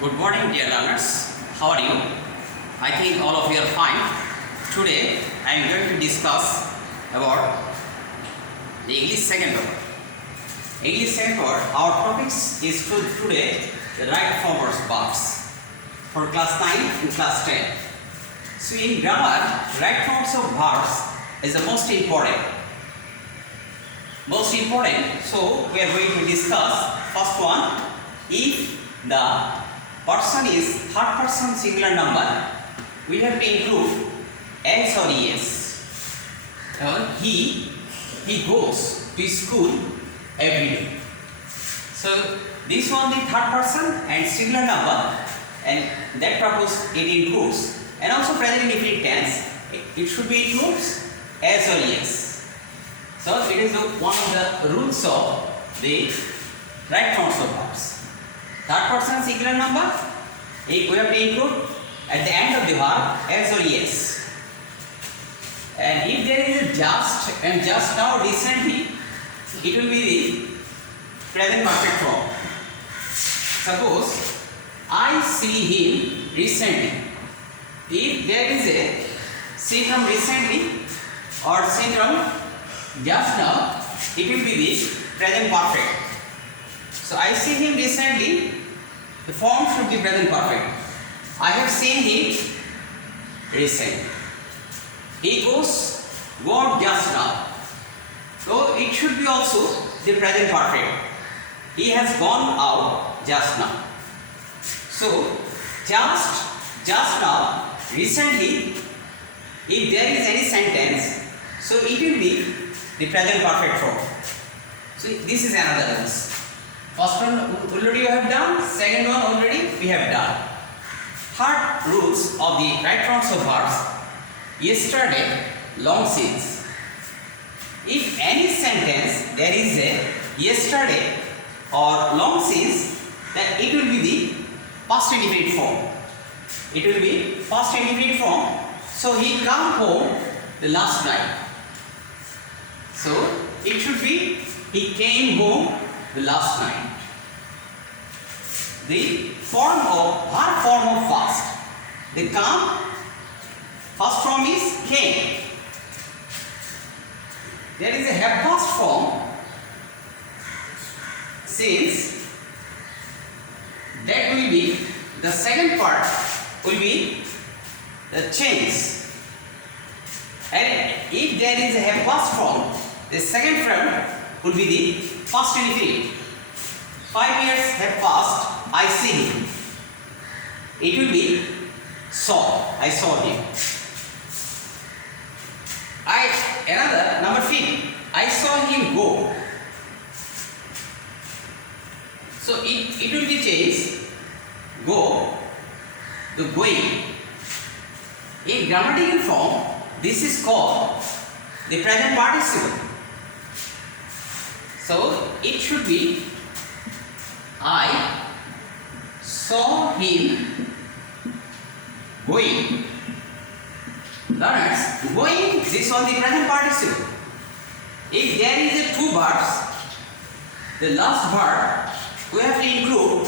Good morning, dear learners. How are you? I think all of you are fine. Today, I am going to discuss about the English second word. English second word. Our topics is today the right forms verbs for class 9 and class 10. So in grammar, right forms of verbs is the most important. So we are going to discuss first one. If the person is third person singular number, we have to include S or ES. He goes to school every day. So this one the third person and singular number, and that purpose it includes, and also present indefinite tense it should be includes S or ES. So it is one of the rules of the right forms of verbs. Third person singular number, we have to include at the end of the verb S or ES. And if there is a just and just now recently, it will be the present perfect form. Suppose I see him recently. If there is a see from recently or see from just now, it will be the present perfect. So I see him recently, the form should be present perfect. I have seen him recently. He go out just now. So it should be also the present perfect. He has gone out just now. So just now, recently, if there is any sentence, so it will be the present perfect form. So this is another rules. First one already we have done, second one already we have done. Third rules of the right forms of verbs. Yesterday, long since. If any sentence there is a yesterday or long since, then it will be the past indefinite form. It will be past indefinite form. So he come home the last night. So it should be he came home the last night. The form of past. The come, first form is came. There is a have past form since that will be the second part will be the change. And if there is a have past form, the second form will be the past indefinite. 5 years have passed, I see him. It will be saw, I saw him. Another number 5, I saw him go. So it will be changed, go, the going. In grammatical form, this is called the present participle. So it should be I saw him going. Learners, going, this on the present participle. If there is a two verbs, the last verb we have to include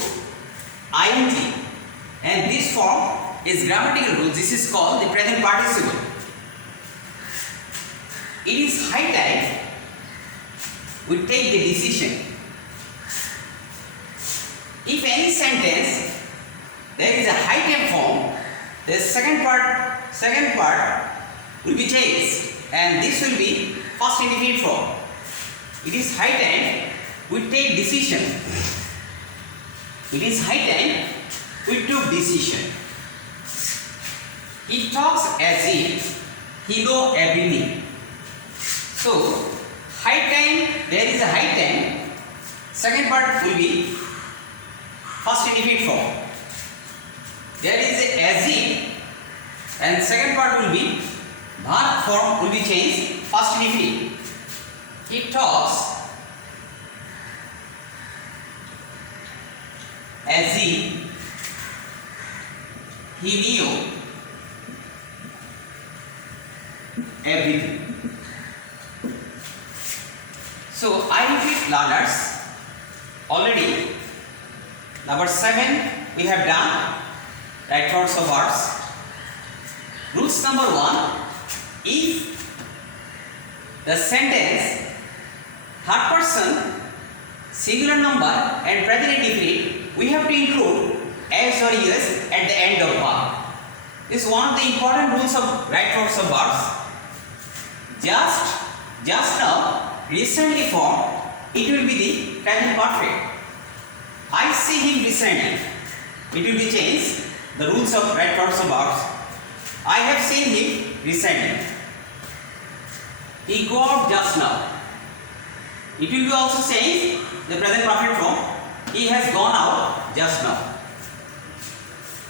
ing, and this form is grammatical rule. This is called the present participle. It is high time we take the decision. If any sentence there is a high time form, the second part will be changed, and this will be past indefinite form. It is high time we take decision. It is high time we took decision. He talks as if he knows everything. So high time, there is a high time. Second part will be past indefinite form. There is a as if, and second part will be verb form will be changed past indefinite. He talks as if he knew everything. So I repeat, learners, already Number 7 we have done right forms of verbs. Rules number 1, if the sentence third person, singular number and present indefinite, we have to include as or es at the end of verb. This is one of the important rules of right forms of verbs. Just now, recently formed, it will be the present perfect. I see him recently. It will be changed. The rules of right forms of verbs. I have seen him recently. He go out just now. It will be also changed the present perfect form. He has gone out just now.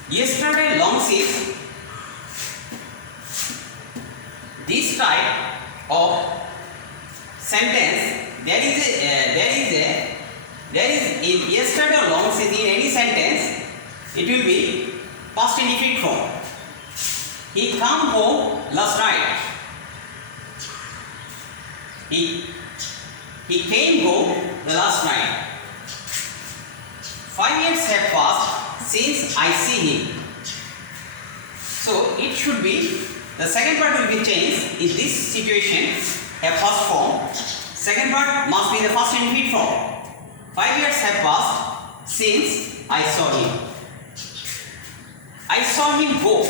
Yesterday long since. This type of sentence, there is in yesterday or long since, in any sentence, it will be past indefinite form. He come home last night. He came home the last night. 5 years have passed since I see him. So it should be, the second part will be changed in this situation, a first form. Second part must be the first indefinite form. 5 years have passed since I saw him. I saw him go.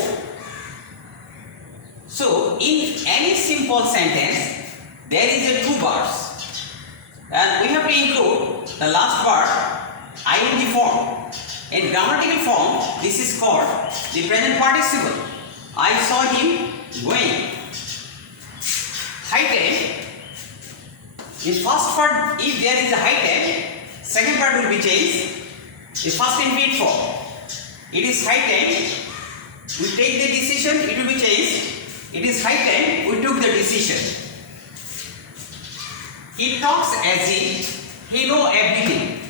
So in any simple sentence, there is a 2 verbs. And we have to include the last part, ing form. In grammatical form, this is called the present participle. I saw him going. Heightened. In first part, if there is a heightened, second part will be changed. The first indefinite form. It is heightened. We take the decision, it will be changed. It is heightened. We took the decision. He talks as if he knows everything.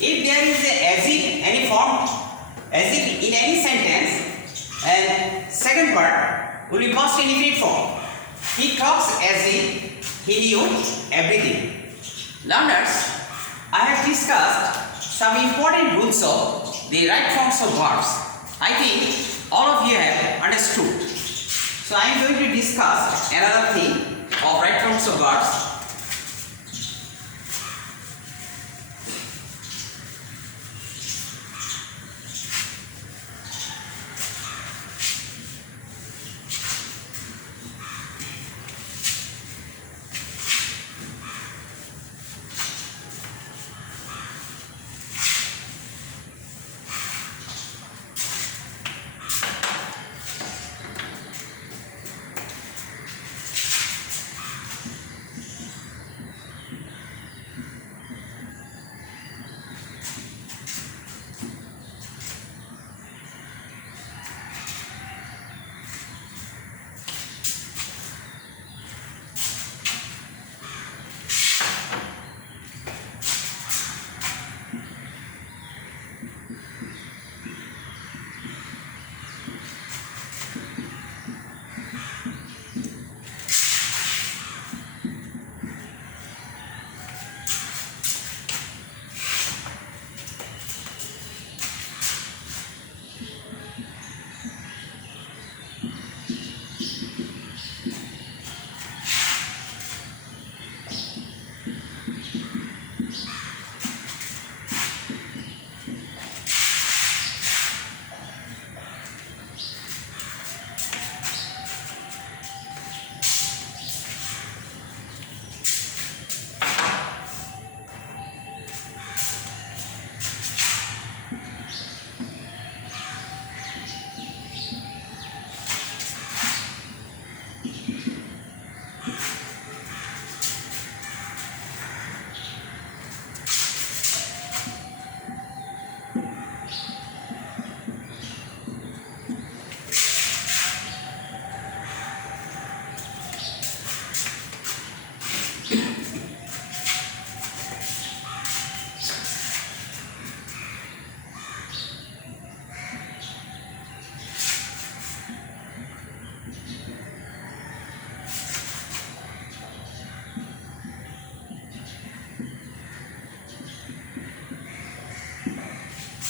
If there is a as if, any form, as if in any sentence, and second part will be past indefinite form. He talks as if he knew everything. Learners, I have discussed some important rules of the right forms of verbs. I think all of you have understood. So I am going to discuss another thing of right forms of verbs.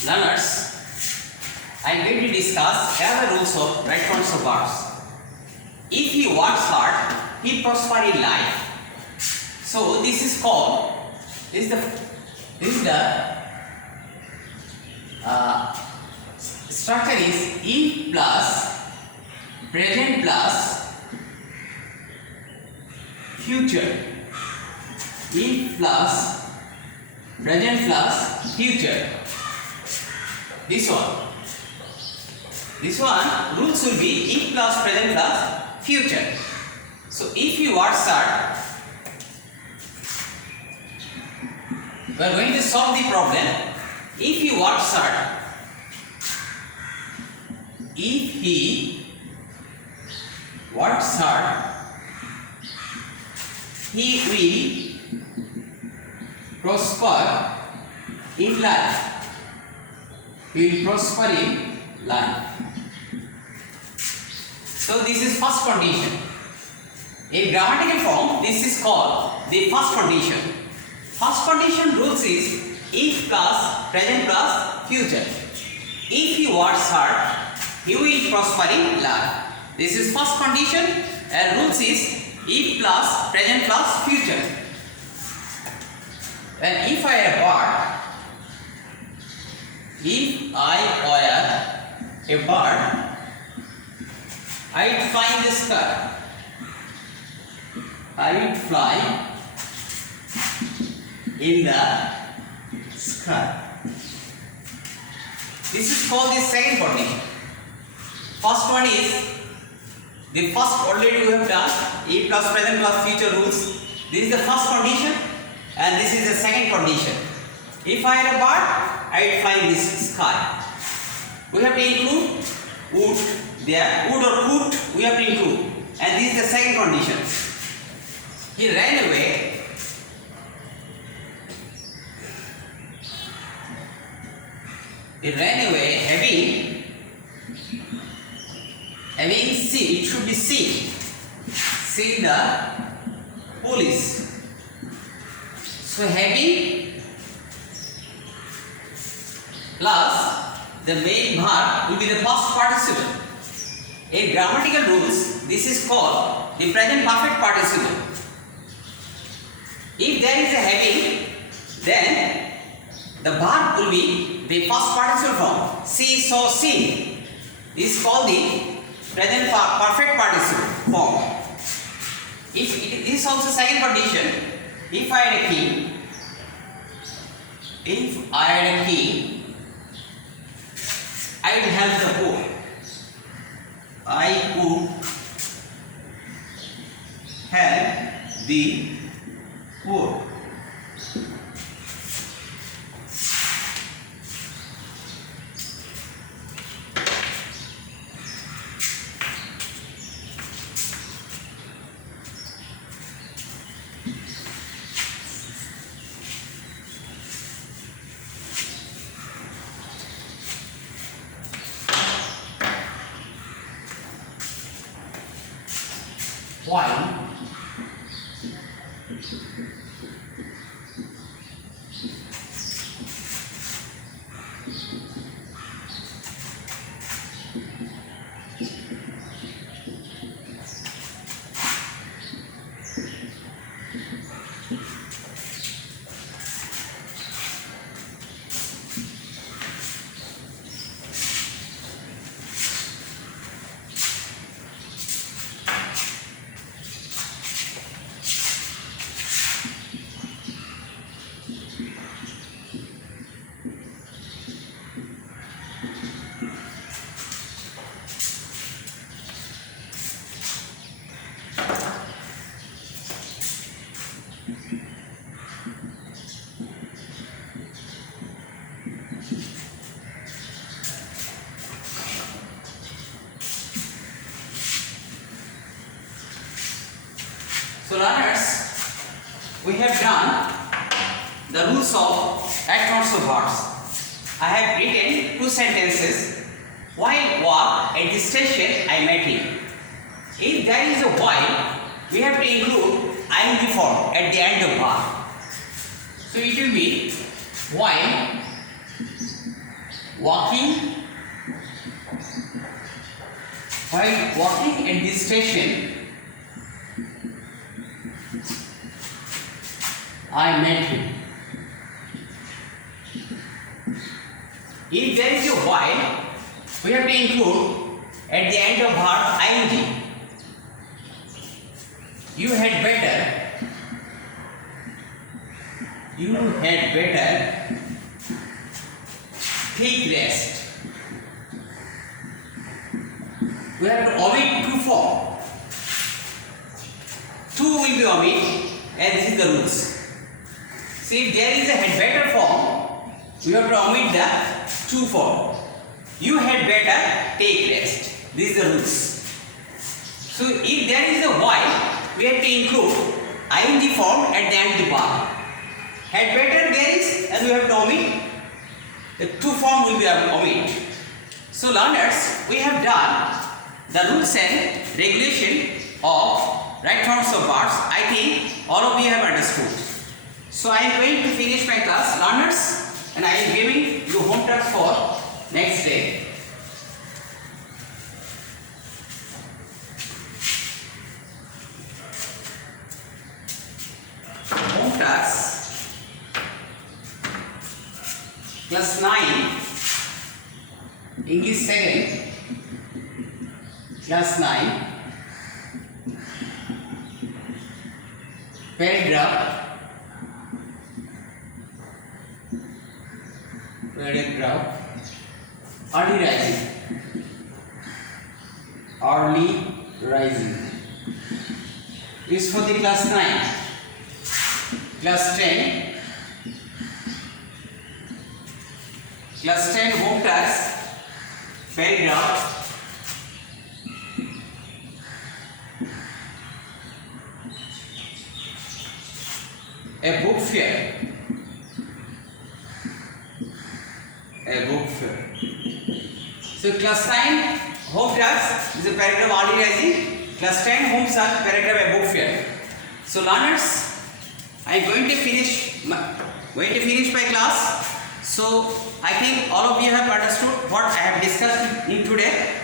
Learners, I am going to discuss the rules of right transfer verbs. If he works hard, he prosper in life. So this is called, this is the structure is if plus present plus future. If plus present plus future. This one rules will be if plus present plus future. So if you are start, we are going to solve the problem. If you work hard, if he works hard, he will prosper in life. He will prosper in life. So this is first condition. In grammatical form, this is called the first condition. First condition rules is if plus present plus future. If he works hard, he will prosper in life. This is first condition and rules is if plus present plus future. And if I were a bird, I'd fly in the sky. I'd fly in the sky. This is called the second condition. First one is the first already we have done if plus present plus future rules. This is the first condition and this is the second condition. If I had a bird, I will fly in this sky. We have to include would there, would or could we have to include, and this is the second condition. He ran away. He ran away having seen, it should be seen the police. So having plus the main verb will be the past participle. In grammatical rules, this is called the present perfect participle. If there is a having, then the verb will be the past participle form. See, saw, seen. This is called the present perfect participle form. If it is also second condition, if I had a key, I would help the poor. I would help the poor. While so learners, we have done the rules of right transfer verbs. I have written two sentences. While walk at the station, I met him. If there is a while, we have to include ing form at the end of verb. So it will be while walking, while walking at this station, I met him. If there is a while, we have to include at the end of verb ing. You had better take rest. We have to omit two form. Two will be omit, and this is the rules. See, if there is a had better form, we have to omit the two form. You had better take rest. This is the rules. So if there is a while, we have to include ing form at the end of the verb. Had better there is, and we have to omit. The two form will be omit. So learners, we have done the rules and regulation of right forms of verbs. I think all of you have understood. So I am going to finish my class, learners, and I am giving you home task for next day. Home task, class 9, English 2nd, class 9, paragraph, early rising is for the class 9. Class 10 home task, paragraph, a book fair. So class 9 home task is a paragraph early rising. Class 10 home task, paragraph a book fair. So learners, I am going to finish my class. So I think all of you have understood what I have discussed in today.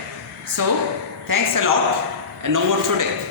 So thanks a lot, and no more today.